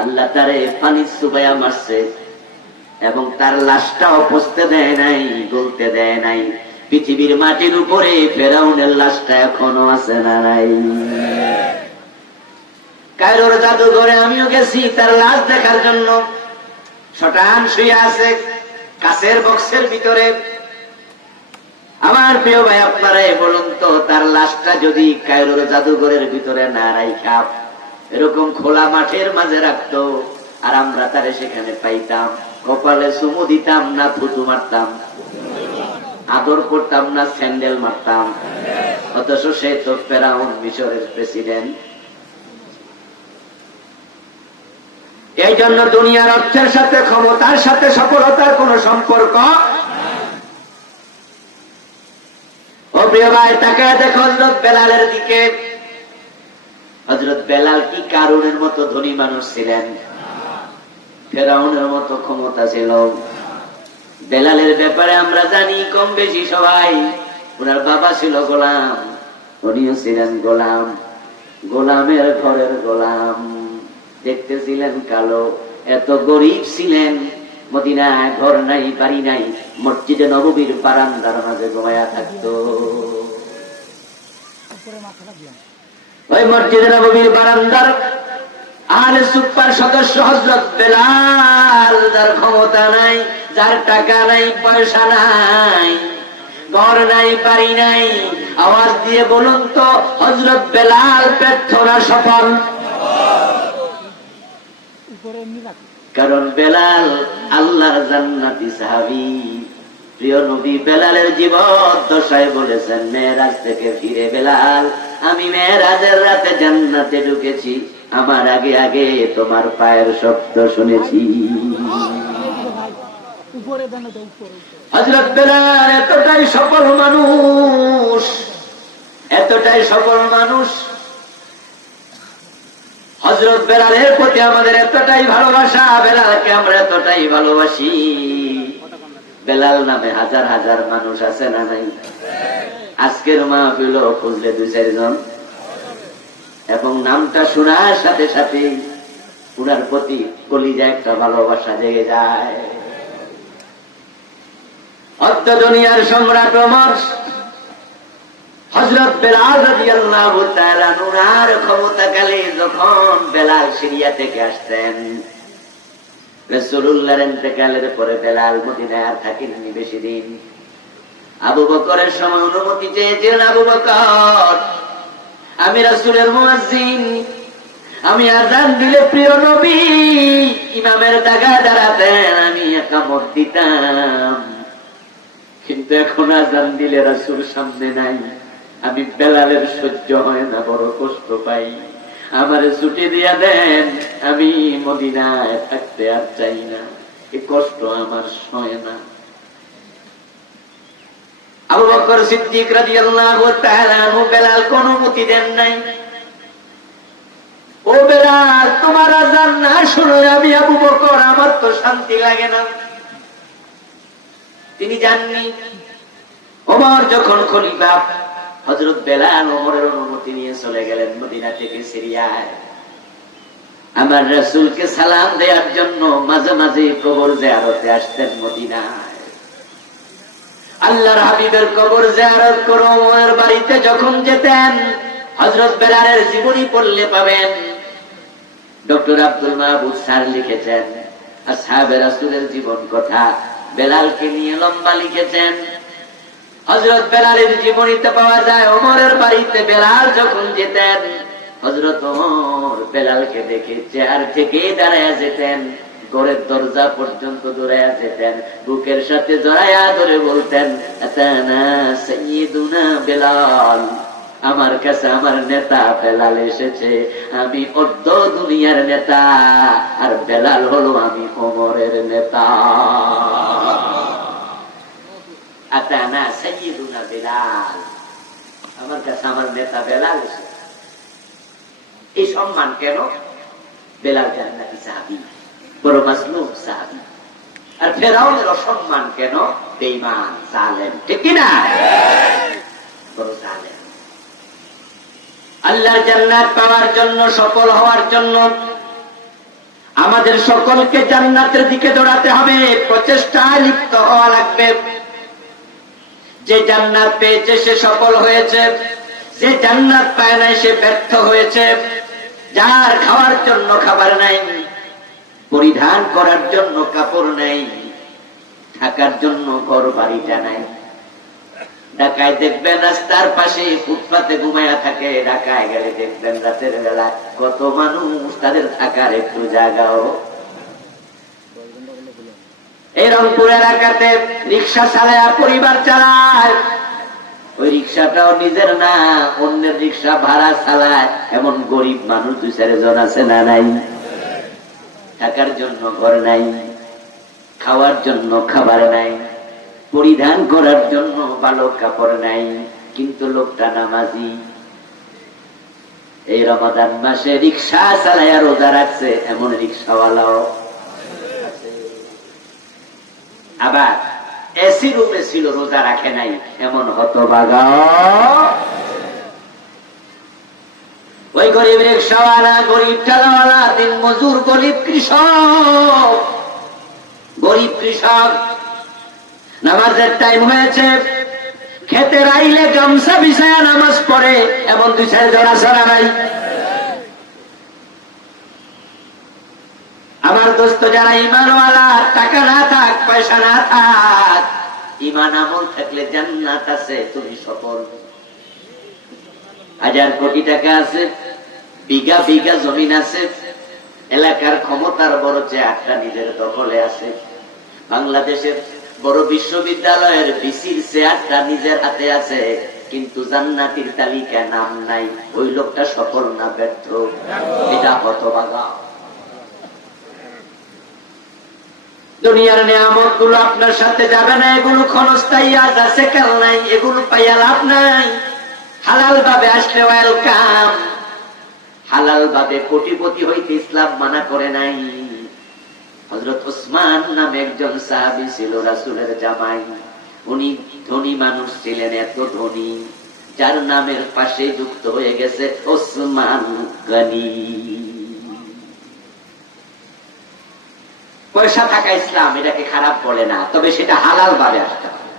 আল্লাহ তারে পানি চুবাইয়া মারছে এবং তার লাশটাও পচতে দেয় নাই, গলতে দেয় নাই। পৃথিবীর মাটির উপরে ফেরাউনের লাশটা এখনো আছে না নাই? কায়রোর জাদুঘরে আমিও গেছি তার লাশ দেখার জন্য। শটান শুয়ে আছে কাচের বক্সের ভিতরে। আমার প্রিয় ভাই, আপনারাই বলুন তো, তার লাশটা যদি কায়রোর জাদুঘরের ভিতরে না রাইখা এরকম খোলা মাঠের মাঝে রাখতো, আর আমরা তারে সেখানে পাইতাম, কপালে চুমু দিতাম না থুতু মারতাম, আদর করতাম না স্যান্ডেল মারতাম? অথচ সে তো ফেরাউন, মিশরের প্রেসিডেন্ট। এই জন্য দুনিয়ার অর্থের সাথে, ক্ষমতার সাথে সফলতার কোন সম্পর্ক। ও প্রিয় ভাই, তাকায় দেখো হযরত বেলালের দিকে। হযরত বেলাল কি কারুনের মতো ধনী মানুষ ছিলেন? ফেরাউনের মতো ক্ষমতা ছিল? বেলালের ব্যাপারে আমরা জানি কম বেশি সবাই। ওনার বাবা ছিল গোলাম, উনিও ছিলেন গোলাম, গোলামের ঘরের গোলাম। দেখতে ছিলেন কালো, এত গরিব ছিলেন, মদিনায় ঘর নাই, বাড়ি নাই, মসজিদে নববীর বারান্দার মাঝে ঘুমায়া থাকতো। ওই মসজিদে নববীর বারান্দার আহলে সুপার সদস্য হযরত বেলাল। যার ক্ষমতা নাই, যার টাকা নাই, পয়সা নাই, ঘর নাই, বাড়ি নাই, আওয়াজ দিয়ে বলুন তো হযরত বেলাল ব্যর্থ না সফল? কারণ বেলাল আল্লাহর জান্নাতি সাহাবী। প্রিয় নবী বেলালের জীবদ্দশায় বলেছেন, মেরাজ থেকে ফিরে বেলাল, আমি মেরাজের রাতে জান্নাতে ঢুকেছি, আমার আগে আগে তোমার পায়ের শব্দ শুনেছি। হযরত বেলাল এতটাই সফল মানুষ, এতটাই সফল মানুষ, হযরত বেলালের প্রতি আমাদের এতটাই ভালোবাসা, বেলালকে আমরা এতটাই ভালোবাসি। বেলাল নামে হাজার হাজার মানুষ আছে না নাই? আজকের মাহফিল খুঁজলে 2-4 জন, এবং নামটা শোনার সাথে সাথে উনার প্রতি কলিজায় একটা ভালোবাসা জেগে যায়। অর্ধ দুনিয়ার সম্রাট ওমর হযরত বেলাল রাদিয়াল্লাহু তাআলা উনার ক্ষমতাকালে যখন বেলাল সিরিয়া থেকে আসতেন, রাসূলুল্লাহর ইন্তেকালের পরে বেলাল মদিনায় আর থাকেননি বেশি দিন। আবু বকরের সময় অনুমতি চেয়েছিলেন, আবু বকর, আমি রাসূলের মুয়াজ্জিন, আমি আযান দিলে প্রিয় নবী ইমামের জায়গায় দাঁড়াতেন, আমি ইকামত দিতাম, কিন্তু এখন আযান দিলে রাসূল সামনে নাই, আমি বেলালের সহ্য হয় না, বড় কষ্ট পাই, আমারে ছুটি দিয়া দেন, আমি মদিনায় থাকতে আর চাই না, এই কষ্ট আমার সয় না। আবু বকর সিদ্দিক রাদিয়াল্লাহু তাআলা আনহু বেলালকে অনুমতি দেন নাই। ও বেলাল, তোমার আযান না শুনে আমি আবু বকর, আমার তো শান্তি লাগে না। তিনি জাননি। ওমর যখন খলিফা, হযরত বেলাল ওমরের অনুমতি নিয়ে চলে গেলেন মদিনা থেকে সিরিয়ায়। আমার রাসূলকে সালাম দেওয়ার জন্য মাঝে মাঝে কবর জিয়ারতে আসতেন মদিনায়। আল্লাহর হাবিবের কবর জিয়ারত করে ওমরের বাড়িতে যখন যেতেন, হযরত বেলালের জীবনী পড়লে পাবেন, ডক্টর আব্দুল মাহবুব স্যার লিখেছেন আসহাবে রাসূলের জীবন কথা, বেলালকে নিয়ে লম্বা লিখেছেন। হযরত বেলালের জীবনীতে পাওয়া যায়, ওমরের বাড়িতে বেলাল যখন যেতেন, হযরত ওমর বেলালকে দেখে চেয়ার থেকে দাঁড়ায়া যেতেন, ঘরের দরজা পর্যন্ত দৌড়াইয়া যেতেন, বুকের সাথে জড়াইয়া ধরে বলতেন, আতানা সাইয়্যিদুনা বেলাল, আমার কাছে আমার নেতা বেলাল এসেছে, আমি অর্ধ দুনিয়ার নেতা, আর বেলাল হলো আমি ওমরের নেতা। আতানা সাইয়্যিদুনা বেলাল, আমার কাছে আমার নেতা বেলাল এসেছে। এই সম্মান কেন? বেলাল জান্নাতি সাহাবী, বড় মাজলুম সাহাবী। আর ফেরাউনের অসম্মান কেন? বেঈমান, জালেম, ঠিক কি না? বড় জালেম। আল্লাহর জান্নাত পাওয়ার জন্য, সফল হওয়ার জন্য আমাদের সকলকে জান্নাতের দিকে দৌড়াতে হবে, প্রচেষ্টায় লিপ্ত হওয়া লাগবে। যে জান্নাত পেয়েছে সে সফল হয়েছে, যে জান্নাত পায় নাই সে ব্যর্থ হয়েছে। যার খাওয়ার জন্য খাবার নাই, পরিধান করার জন্য কাপড় নাই, থাকার জন্য ঘর বাড়িটা নাই। ঢাকায় দেখবেন রাস্তার পাশে ফুটপাতে ঘুমায়া থাকে, ঢাকায় গেলে দেখবেন রাতের বেলা কত মানুষ তাদের থাকার একটু জায়গাও। এই রংপুর এলাকাতে রিক্সা চালায় পরিবার চালায়, ওই রিক্সাটাও নিজের না, অন্যের রিক্সা ভাড়া চালায়। এমন গরিব মানুষ 2-4 জন আছে না নাই? থাকার জন্য ঘর নাই, খাওয়ার জন্য খাবার নাই, পরিধান করার জন্য ভালো কাপড় নাই, কিন্তু লোকটা নামাজি। এই রমাদান মাসে রিক্সা চালায় রোজা রাখছে, এমন রিক্সাওয়ালাও। আবার এসি রুমে ছিল, রোজা রাখে নাই, এমন হতভাগা। ওই গরিব রিক্সাওয়ালা, গরিব ঠেলাওয়ালা, দিন মজুর, গরিব কৃষক, গরিব কৃষক নামাজের টাইম হয়েছে, খেতে আইলে গামছা বিছায়া নামাজ পড়ে, এমন 2-4 জন আছে না নাই? আমার দোস্ত যারা ইমানওয়ালা, টাকা না থাক, পয়সা না থাক, ইমান আমল থাকলে জান্নাত আছে, তুমি সফল। 1000 কোটি টাকা আছে, বিঘা বিঘা জমিন আছে, এলাকার ক্ষমতার বড় চেয়ে 8টা নিজের দখলে আছে, বাংলাদেশের বড় বিশ্ববিদ্যালয়ের ভিসির চেয়ারটা নিজের হাতে আছে, কিন্তু জান্নাতীর তালিকায় নাম নাই। ওই লোকটা সফল না ব্যর্থ? এটা হতভাগা। দুনিয়ার নিয়ামত গুলো আপনার সাথে যাবে না, এগুলো ক্ষণস্থায়ী, আজ আছে কাল নাই, এগুলো পাইয়া লাভ নাই। হালাল ভাবে আসলে ওয়েলকাম। হালাল ভাবে কোটিপতি হইতে ইসলাম মানা করে নাই। হযরত ওসমান নামে একজন সাহাবী ছিল, রাসূলের জামাই। উনি ধনী মানুষ ছিলেন, এত ধনী যার নামের পাশে যুক্ত হয়ে গেছে ওসমান গনি। পয়সা থাকা ইসলাম এটাকে খারাপ বলে না, তবে সেটা হালাল ভাবে আসতে হবে।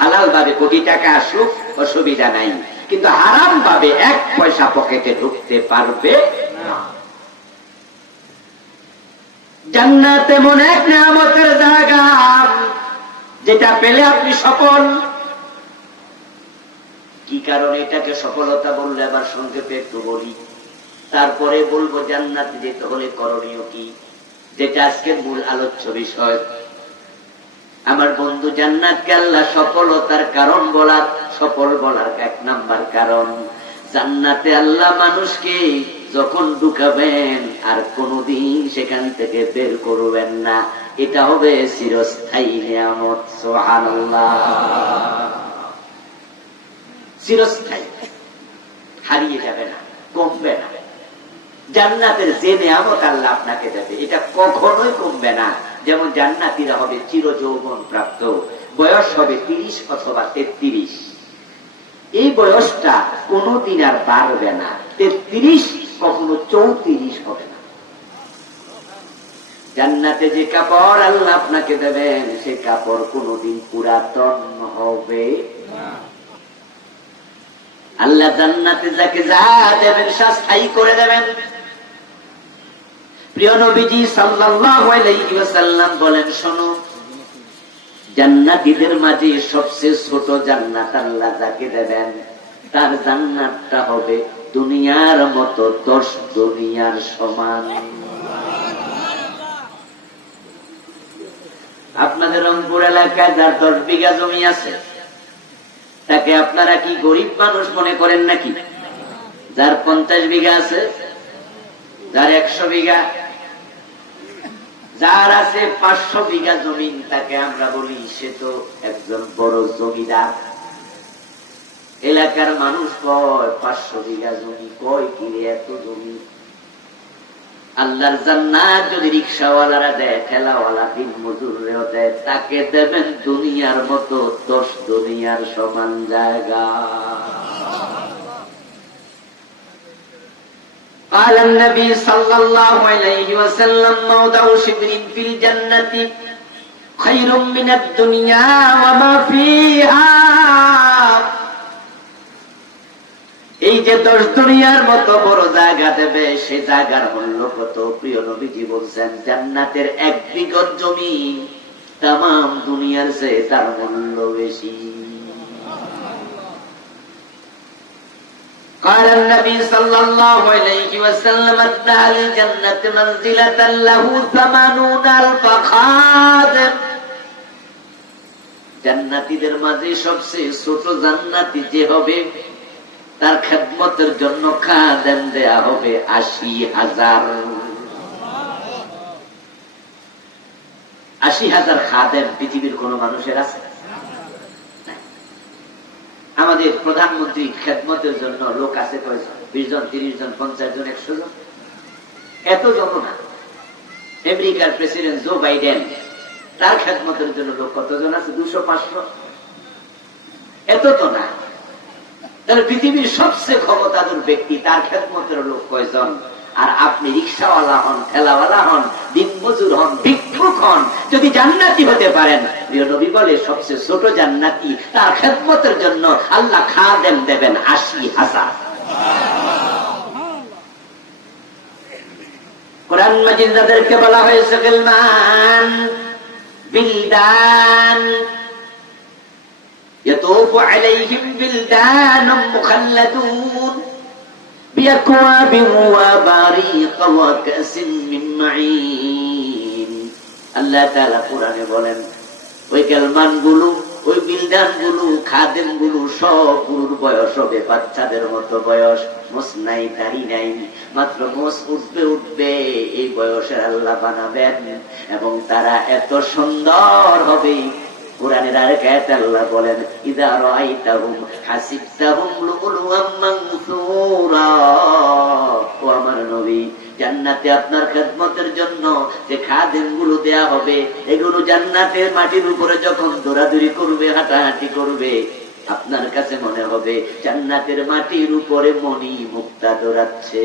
হালাল ভাবে কোটি টাকা আসুক, অসুবিধা নাই, কিন্তু হারাম ভাবে 1 পয়সা পকেটে ঢুকতে পারবে না। জান্নাত এমন এক নিয়ামতের জায়গা, যেটা পেলে আপনি সফল। কি কারণে এটাকে সফলতা বললে আবার সংক্ষেপে একটু বলি, তারপরে বলবো জান্নাতে যেতে হলে করণীয় কি, যেটা আজকের মূল আলোচ্য বিষয়। আমার বন্ধু, জান্নাতকে আল্লাহ সফলতার কারণ বলার, সফল বলার 1 নাম্বার কারণ, জান্নাতে আল্লাহ মানুষকে যখন ঢুকাবেন আর কোনদিন সেখান থেকে বের করবেন না। এটা হবে চিরস্থায়ী নিয়ামত। সুবহানাল্লাহ। চিরস্থায়ী, হারিয়ে যাবে না, কমবে না। জান্নাতের যে নিয়ামত আল্লাহ আপনাকে দেবে, এটা কখনোই কমবে না। যেমন জান্নাতীরা হবে চির যৌবন প্রাপ্ত, বয়স হবে 30 অথবা 33। এই বয়সটা কোনদিন আর বাড়বে না। 33 কখনো 34 হবে না। জান্নাতে যে কাপড় আল্লাহ আপনাকে দেবেন, সে কাপড় কোনদিন পুরাতন হবে না। আল্লাহ জান্নাতে যাকে যা দেবেন স্থায়ী করে দেবেন। প্রিয় নবীজি সাল্লাল্লাহু আলাইহি ওয়াসাল্লাম বলেন, শোনো, জান্নাতীদের মাঝে সবচেয়ে ছোট জান্নাত আল্লাহ যাকে দেবেন, তার জান্নাতটা হবে দুনিয়ার মতো 10 দুনিয়ার সমান। আপনাদের রংপুর এলাকায় যার 10 বিঘা জমি আছে, তাকে আপনারা কি গরিব মানুষ মনে করেন নাকি? যার 50 বিঘা আছে, যার 100 বিঘা, যার আছে 500 বিঘা জমিন, তাকে আমরা বলি সে তো একজন বড় জমিদার। এলাকার মানুষ কয় 500 বিঘা জমি, কয় কি রে এত জমি? আল্লাহর জান্নাত যদি রিকশাওয়ালারা দেয়, ঠেলাওয়ালা, দিন মজুররাও দেয়, তাকে দেবেন দুনিয়ার মতো 10 দুনিয়ার সমান জায়গা। قال النبي صلى الله عليه وسلم موضع شبر في الجنة خير من الدنيا وما فيها। এই যে 10 দুনিয়ার মতো বড় জায়গা দেবে, সে জায়গার মূল্য কত? প্রিয় নবীজি বলছেন জান্নাতের 1 বিঘত জমি তামাম দুনিয়ার চেয়ে তার মূল্য বেশি। قال النبي صلى الله عليه وسلم أهل الجنة منزلة له 80,000 خادم। জান্নাতীদের মাঝে সবচেয়ে ছোট জান্নাতি যে হবে, তার খেদমতের জন্য খাদেম দেয়া হবে 80,000। 80,000 খাদেম পৃথিবীর কোন মানুষের আছে? আমাদের প্রধানমন্ত্রী খেদমতের জন্য লোক আছে কয়জন? 20 জন, 30 জন, 50 জন, 100 জন? এতজন না। আমেরিকার প্রেসিডেন্ট জো বাইডেন, তার খেদমতের জন্য লোক কতজন আছে? 200-500? এত তো না। তাহলে পৃথিবীর সবচেয়ে ক্ষমতাধর ব্যক্তি, তার খেদমতের লোক কয়জন? আর আপনি রিক্সাওয়ালা হন, ঠেলাওয়ালা হন, দিনমজুর হন, ভিক্ষুক হন, যদি জান্নাতি হতে পারেন, প্রিয় নবী বলে সবচেয়ে ছোট জান্নাতি, তার খেদমতের জন্য আল্লাহ খাদেম দেবেন 80,000। কোরআন মাজিদ যাদেরকে বলা হয়েছে গিলমান বিলদান ইয়াতুফু আলাইহিম বিলদানুম মুখাল্লাদুন বিআকওয়াবিন ওয়া বারিক ওয়া কাসিম মিন মাঈন। আল্লাহ তাআলা কোরআনে বলেন ওই গিলমানগুলো, ওই বিলদানগুলো, খাদেমগুলো সবগুলোর বয়স হবে বাচ্চাদের মতো বয়স। মোস নাই, দাড়ি নাই, মাত্র মোস উঠবে এই বয়সের আল্লাহ বানাবেন, এবং তারা এত সুন্দর হবে। কোরআনের আরেক আয়াতে আল্লাহ বলেন ইযা রাআইতাহুম হাসিবতাহুম লুলুআম মানসুরা। ও আমার নবী, জান্নাতে আপনার খেদমতের জন্য যে খাদেমগুলো দেয়া হবে, এগুলো জান্নাতের মাটির উপরে যখন দৌড়াদৌড়ি করবে, হাঁটাহাঁটি করবে, আপনার কাছে মনে হবে জান্নাতের মাটির উপরে মণি মুক্তা দৌড়াচ্ছে।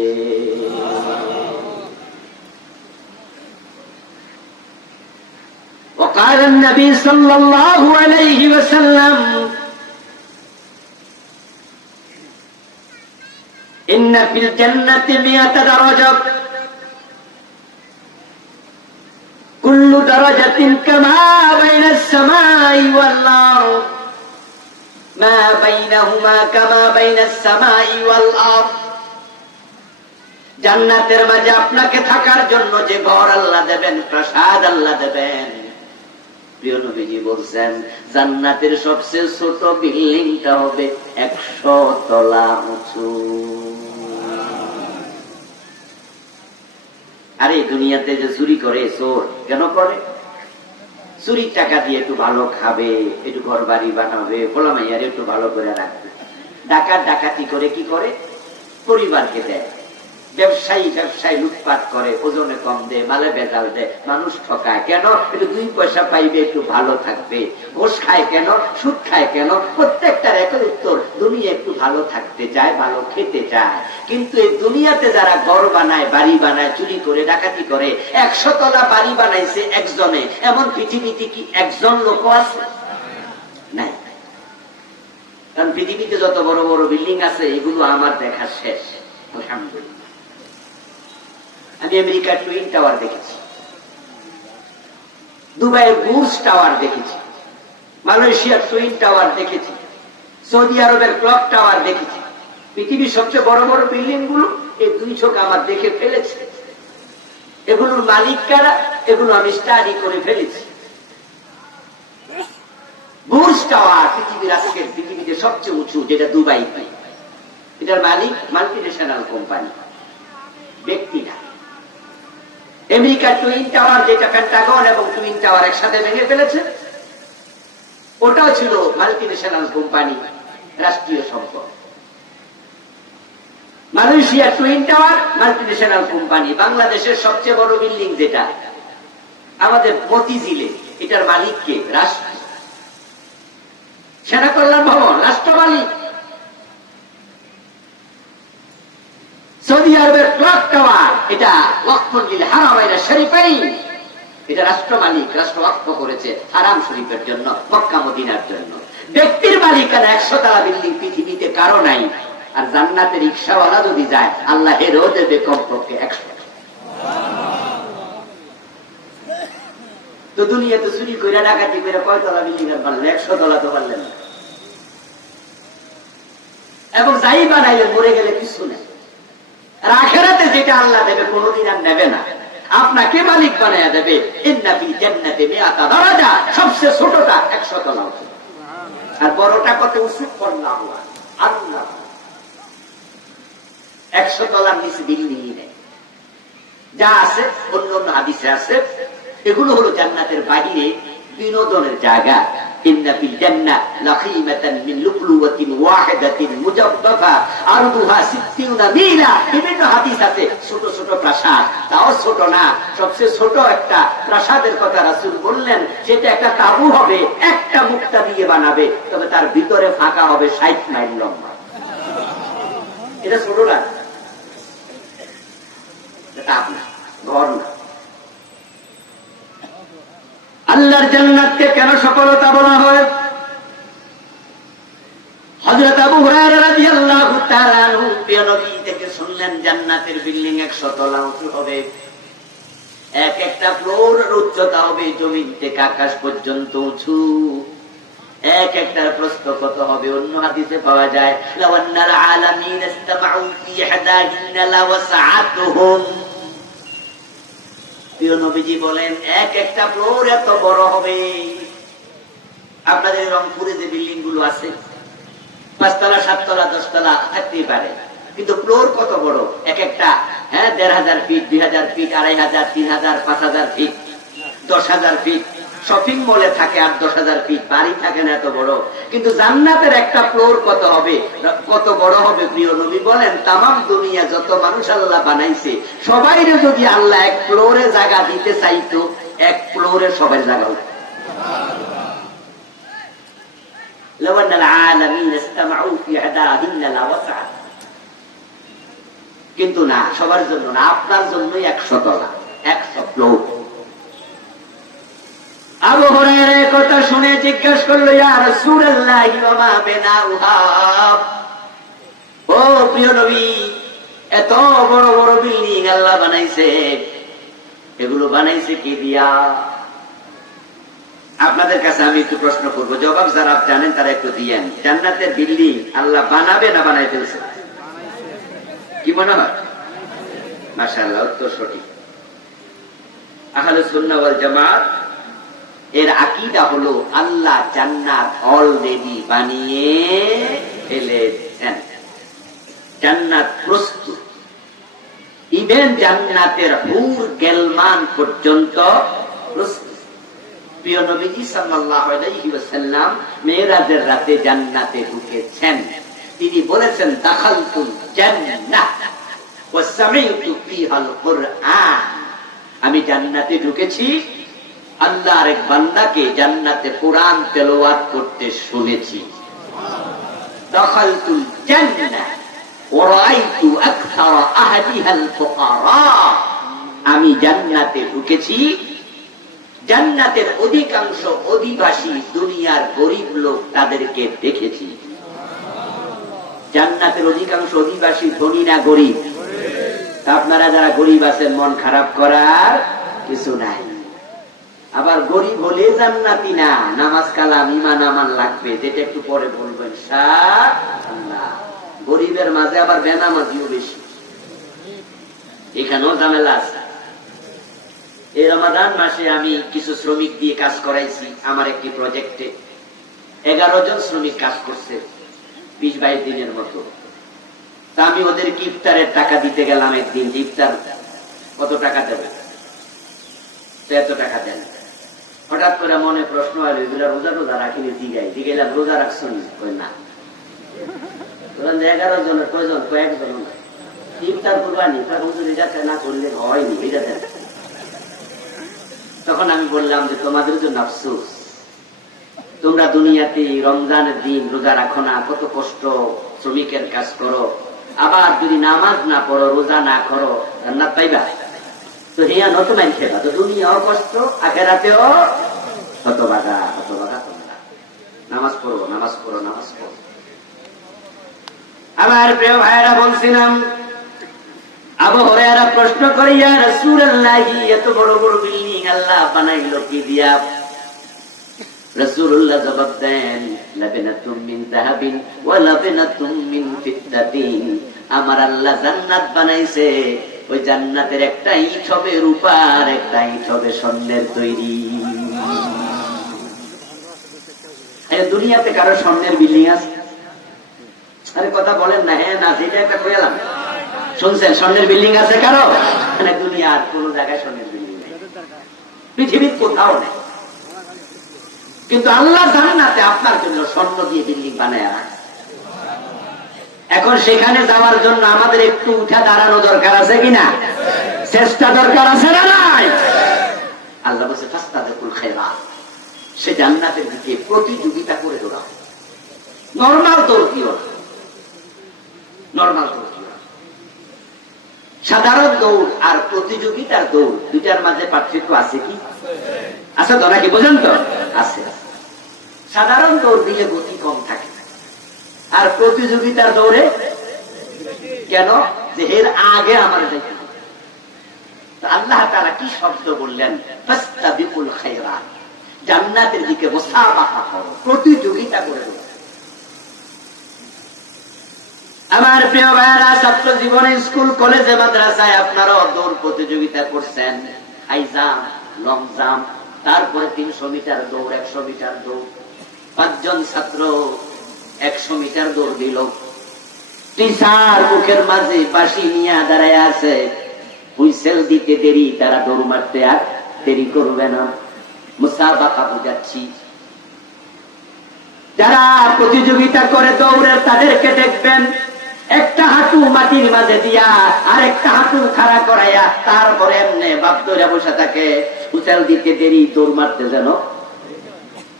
وقال النبي صلى الله عليه وسلم إن في الجنة 100 درجة كل درجة كما بين السماء والأرض ما بينهما كما بين السماء والأرض। জান্নাতের মাঝে আপনাকে থাকার জন্য যে ঘর আল্লাহ দেবেন, প্রাসাদ আল্লাহ দেবেন, প্রিয় নবীজি বলছেন জান্নাতের সবচেয়ে ছোট বিল্ডিংটা হবে 100 তলা উঁচু। আরে দুনিয়াতে যে চুরি করে চোর কেন করে? চুরির টাকা দিয়ে একটু ভালো খাবে, একটু ঘর বাড়ি বানাবে, পোলা মাইয়ার একটু ভালো করে রাখবে। ডাকাতি করে কি করে? পরিবারকে দেয়। ব্যবসায়ী লুটপাট করে, ওজনে কম দেয়, মালে ভেজাল দেয়, মানুষ ঠকায়। কেন? একটু 2 পয়সা পাইবে, একটু ভালো থাকবে। ঘোষ খায় কেন? সুদ খায় কেন? প্রত্যেকটার একই উত্তর, দুনিয়া একটু ভালো থাকতে চায়, ভালো খেতে চায়। কিন্তু এই দুনিয়াতে যারা ঘর বানায়, বাড়ি বানায়, চুরি করে, ডাকাতি করে, 100 তলা বাড়ি বানাইছে একজনে, এমন পৃথিবীতে কি একজন লোক আছে? নাই। কারণ পৃথিবীতে যত বড় বড় বিল্ডিং আছে, এগুলো আমার দেখা শেষ। আলহামদুলিল্লাহ। আমি আমেরিকার টুইন টাওয়ার দেখেছি, দুবাইয়ের বুর্জ টাওয়ার দেখেছি, মালয়েশিয়ার টুইন টাওয়ার দেখেছি, সৌদি আরবের ক্লক টাওয়ার দেখেছি। পৃথিবীর সবচেয়ে বড় বড় বিল্ডিং গুলো এই 2 চোখ আমার দেখে ফেলেছে। এগুলোর মালিক কারা, এগুলো আমি স্টাডি করে ফেলেছি। বুর্জ টাওয়ার পৃথিবীর আজকের পৃথিবীতে সবচেয়ে উঁচু, যেটা দুবাই, এটার মালিক মাল্টিন্যাশনাল কোম্পানি, ব্যক্তি না। আমেরিকার টুইন টাওয়ার, যেটা পেন্টাগন এবং টুইন টাওয়ার একসাথে ভেঙে ফেলেছে, ওটাও ছিল মাল্টিন্যাশনাল কোম্পানি, রাষ্ট্রীয় সম্পদ। মালয়েশিয়ার টুইন টাওয়ার মাল্টিন্যাশনাল কোম্পানি। বাংলাদেশের সবচেয়ে বড় বিল্ডিং যেটা আমাদের মতিঝিলে, এটার মালিক কে? রাষ্ট্র। সেনা কল্যাণ ভবন রাষ্ট্র মালিক। সৌদি আরবের ক্লক টাওয়ার, এটা ওয়াকফুল হারামাইন শরীফাইন, এটা রাষ্ট্র মালিক, রাষ্ট্র ওয়াকফ করেছে হারাম শরীফের জন্য, মক্কা মদিনার জন্য। ব্যক্তির মালিকানা 100 তলা বিল্ডিং পৃথিবীতে কারো নাই। আর জান্নাতে রিকশাওয়ালা যদি যায়, আল্লাহ হেরো দেবে কমপক্ষে 100। তো দুনিয়াতে চুরি করে ডাকাতি করে কয় তলা বিল্ডিং আর পারলেন? 100 তলা তো পারলেন না। এবং যাই বানাইলে মরে গেলে কিছু নেই। আর আখিরাতে যেটা আল্লাহ দেবে কোনদিন আর নেবে না, আপনাকে মালিক বানায়া দেবে। ইন্না ফিল জান্নাতি মিআতা দারাজা, সবচেয়ে ছোটটা 100 তলা উঁচু, আর বড়টা কত উঁচু? আল্লাহু আল্লাহ। 100 তলার নিচে বিল্ডিং নেই। যা আছে অন্য অন্য হাদিসে আছে, এগুলো হলো জান্নাতের বাহিরে বিনোদনের জায়গা। ইন্না ফিল জান্নাহ লাখিমাতান মিন লুকলুওয়াতিন ওয়াহিদাতিন মুজাফফাফা আরদুহা 60 মিলা। বিভিন্ন হাদিস আছে ছোট ছোট প্রাসাদ, তাও ছোট না, সবচেয়ে ছোট একটা প্রাসাদের কথা রাসূল বললেন, সেটা একটা তাঁবু হবে, একটা মুক্তা দিয়ে বানাবে, তবে তার ভিতরে ফাঁকা হবে 60 মাইল লম্বা। এটা ছোট না, এটা আপনার ঘর না। আল্লাহর জান্নাতকে কেন সফলতা বলা হয়? হযরত আবু হুরায়রা রাদিয়াল্লাহু তাআলা আনহু প্রিয় নবী থেকে শুনলেন জান্নাতের বিল্ডিং 100 তলা উঁচু হবে, এক একটা ফ্লোরের উচ্চতা হবে জমিন থেকে আকাশ পর্যন্ত উঁচু, এক একটার প্রস্থ কত হবে? অন্য হাদিসে পাওয়া যায় লাওয়ান্নাল আলামিন ইসতামাউ ফি ইহদাহিন্না লাওয়াসআতুহুম। প্রিয় নবীজি বলেন এক একটা ফ্লোর এত বড় হবে। আপনাদের রংপুরে যে বিল্ডিং গুলো আছে 5 তলা 7 তলা 10 তলা থাকতেই পারে, কিন্তু ফ্লোর কত বড়? এক একটা 1500 feet, 2000 feet, 2500, 3000, 5000 feet, 10,000 feet. Shopping মলে থাকে 8-10,000 ফিট, বাড়ি থাকে না এত বড়। কিন্তু জান্নাতের একটা ফ্লোর কত হবে, কত বড় হবে? প্রিয় নবী বলেন তামাম দুনিয়া যত মানুষ আল্লাহ বানাইছে, সবাইরে যদি আল্লাহ এক ফ্লোরে জায়গা দিতে চাইতো, এক ফ্লোরে সবাই জায়গা হতো। লাওয়ান্নাল আলামিন ইসতামাউ ফি ইহদাহিন্না লাওয়াসআত। কিন্তু না, সবার জন্য না, আপনার জন্যই 100 তলা, 100 ফ্লোর। আবু হুরায়রা কথা শুনে জিজ্ঞাসা করলো, ইয়া রাসূলুল্লাহ ওয়া মা বিনাউহা। ও প্রিয় নবী, এত বড় বড় বিল্ডিং আল্লাহ বানাইছে, এগুলো বানাইছে কি দিয়া? আপনাদের কাছে আমি একটু প্রশ্ন করবো, জবাব যারা জানেন তারা একটু দিয়েন। জান্নাতের বিল্ডিং আল্লাহ বানাবে না বানাই ফেলছে? কি মনে হয়? মাশাআল্লাহ, উত্তর সঠিক। আহলে সুন্নাহ ওয়াল জামাত এর আকীদা হলো আল্লাহ জান্নাত অলরেডি বানিয়ে ফেলেছেন, জান্নাত প্রস্তুত। ইভেন জান্নাতের হুর গেলমান পর্যন্ত প্রস্তুত। প্রিয় নবীজি সাল্লাল্লাহু আলাইহি ওয়াসাল্লাম মেরাজের রাতে জান্নাতে ঢুকেছেন। তিনি বলেছেন দাখালতুল জান্নাহ ওয়া সামি'তু ফিহাল কুরআন। আমি জান্নাতে ঢুকেছি, আল্লাহর এক বান্দাকে জান্নাতে কোরআন তেলাওয়াত করতে শুনেছি। দাখালতুল জান্নাহ ওয়া রাআইতু আকসারা আহলিহাল ফুকারা। আমি জান্নাতে ঢুকেছি, জান্নাতের অধিকাংশ অধিবাসী দুনিয়ার গরিব লোক, তাদেরকে দেখেছি। জান্নাতের অধিকাংশ অধিবাসী ধনী না গরিব? আপনারা যারা গরিব আছেন মন খারাপ করার কিছু নাই। আবার গরিব হলে জান্নাতি না, নামাজ কালাম ঈমান আমান লাগবে, যেটা একটু পরে বলবো ইনশাআল্লাহ। গরিবের মাঝে আবার বেনামাজিও বেশি, এখানেও ঝামেলা আছে। এই রমাদান মাসে আমি কিছু শ্রমিক দিয়ে কাজ করাইছি আমার একটি প্রজেক্টে। 11 জন শ্রমিক কাজ করছে 20-22 দিনের মতো। তা আমি ওদেরকে ইফতারের টাকা দিতে গেলাম একদিন। ইফতার কত টাকা দেবে? এত টাকা দেন। হঠাৎ করে মনে প্রশ্ন হলো, এগুলা রোজা টোজা রাখিনি? জিগাইলাম রোজা রাখছো না? 11 জনের কয়জন? কয়েকজন। ইফতার করবানি, তখন যদি যাচ্ছে না করলে হয়নি, এটা দেন। তখন আমি বললাম যে তোমাদের জন্য আফসোস, তোমরা দুনিয়াতে রমজানের দিন রোজা রাখো না, কত কষ্ট শ্রমিকের কাজ করো, আবার যদি নামাজ না পড়ো, রোজা না করো, জান্নাত পাইবা? তো হিয়া নতুন আইন খেবা, তো দুনিয়াও কষ্ট, আখেরাতেও হতভাগা হতভাগা তোমরা। নামাজ পড়ো, নামাজ পড়ো, নামাজ পড়ো। আমার প্রিয় ভাইরা, বলছিলাম আবু হুরায়রা প্রশ্ন করে, ইয়া রাসূলুল্লাহ, এত বড় বড় বিল্ডিং আল্লাহ বানাইলো কি দিয়া? রাসূলুল্লাহ জবাব দেন, লাবিনাতুম মিন যাহাবিন ওয়া লাবিনাতুম মিন ফিদ্দাতিন। আমার আল্লাহ জান্নাত বানাইছে, ওই জান্নাতের একটা ইট হবে রূপার, একটা ইট হবে স্বর্ণের তৈরি। দুনিয়াতে কারো স্বর্ণের বিল্ডিং আছে? আরে কথা বলেন না। হ্যাঁ না, সেটা একটা কইলাম, শুনছেন? স্বর্ণের বিল্ডিং আছে কারো? মানে দুনিয়ার কোন জায়গায় স্বর্ণের বিল্ডিং নেই, পৃথিবীর কোথাও নেই। কিন্তু আল্লাহ জান্নাতে আপনার জন্য স্বর্ণ দিয়ে বিল্ডিং বানায় রাখে। এখন সেখানে যাওয়ার জন্য আমাদের একটু উঠা দাঁড়ানো দরকার আছে কিনা? চেষ্টা দরকার আছে না নাই? আল্লাহ বলছে ফাস্তাবিকুল খায়রাত, সে জান্নাতের দিকে প্রতিযোগিতা করে দৌড়াও। নরমাল দৌড় দিও না, নরমাল দৌড় দিও না। সাধারণ দৌড় আর প্রতিযোগিতার দৌড়, দুইটার মাঝে পার্থক্য আছে কি? আচ্ছা তো নাকি? বোঝেন তো? আছে। সাধারণ দৌড় দিলে গতি কম থাকে, আর প্রতিযোগিতার দৌড়ে কেন? যে এর আগে আমার যাইতে হবে। আল্লাহ তাআলা কি শব্দ বললেন? ফাস্তাবিকুল খায়রাত, জান্নাতের দিকে মুসাবাকা করো, প্রতিযোগিতা করে দাও। আমার প্রিয় ভাইরা, ছাত্র জীবনে স্কুল কলেজে মাদ্রাসায় আপনারাও দৌড় প্রতিযোগিতা করছেন, হাই জাম্প, লং জাম্প, তারপরে 300 মিটার দৌড়, 100 মিটার দৌড়। 5 জন ছাত্র 100 মিটার দৌড় দিল। টিচার মুখের মাঝে বাঁশি নিয়ে দাঁড়ায় আছে, হুইসেল দিতে দেরি, তারা দৌড় মারতে আর দেরি করবে না। মুসাবাকা বুঝাচ্ছি। যারা প্রতিযোগিতা করে দৌড়ের, তাদেরকে দেখবেন একটা হাঁটু মাটির মাঝে দিয়া আর একটা হাঁটু খাড়া করাইয়া তারপরে এমনি বাপ ধরে বসে থাকে। হুইসেল দিতে দেরি, দৌড় মারতে যেন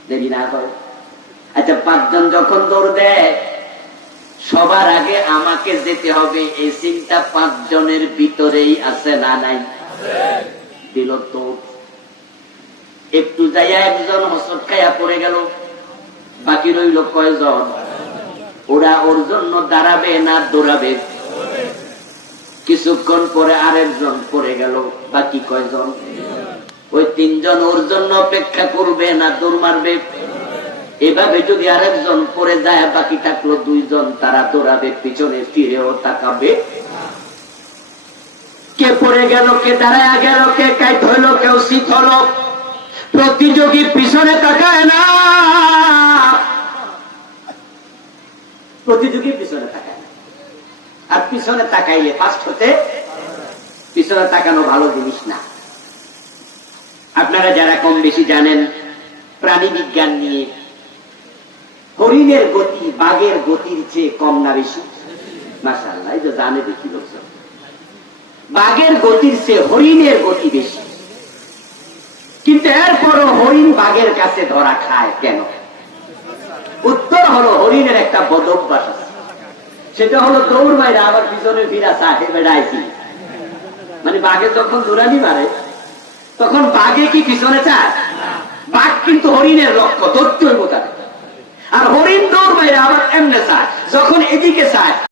দেরি না করে। আচ্ছা, 5 জন যখন দৌড় দেয়, সবার আগে আমাকে যেতে হবে, এই চিন্তা 5 জনের ভিতরেই আছে না নাই? দিল দৌড়। একটু যাইয়া একজন হোঁচট খাইয়া পড়ে গেল, বাকি রইল কয়জন? ওরা ওর জন্য দাঁড়াবে না দৌড়াবে? কিছুক্ষণ পরে আরেকজন পড়ে গেল, বাকি কয়জন? ওই 3 জন ওর জন্য অপেক্ষা করবে না দৌড় মারবে? এভাবে যদি আরেকজন পড়ে যায়, বাকি থাকলো 2 জন, তারা দৌড়াবে, পিছনে ফিরেও তাকাবে। কে পড়ে গেল, কে দাঁড়ায় গেল, কে কাইট হইল, কেউ শীত হল, প্রতিযোগী পিছনে তাকায় না, প্রতিযোগী পিছনে তাকায় না। আর পিছনে তাকাইলে ফার্স্ট হতে, পিছনে তাকানো ভালো জিনিস না। আপনারা যারা কম বেশি জানেন প্রাণী বিজ্ঞান নিয়ে, হরিণের গতি বাঘের গতির চেয়ে কম না বেশি? মাশাআল্লাহ, এই যে জানে দেখি লোকজন। বাঘের গতির চেয়ে হরিণের গতি বেশি, কিন্তু এরপরও হরিণ বাঘের কাছে ধরা খায় কেন? উত্তর হলো, হরিণের একটা বদ অভ্যাস আছে, সেটা হলো দৌড় মাইরা আবার পিছনে ফিরা চাহে বেড়াইছি। মানে বাঘে যখন দৌড়ানি মারে, তখন বাঘে কি পিছনে চায়? বাঘ কিন্তু হরিণের লক্ষ্য, দৌড়তে মোতাবেক। আর হরিণ দৌড় মাইরা আবার এমনে চায়, যখন এদিকে চায়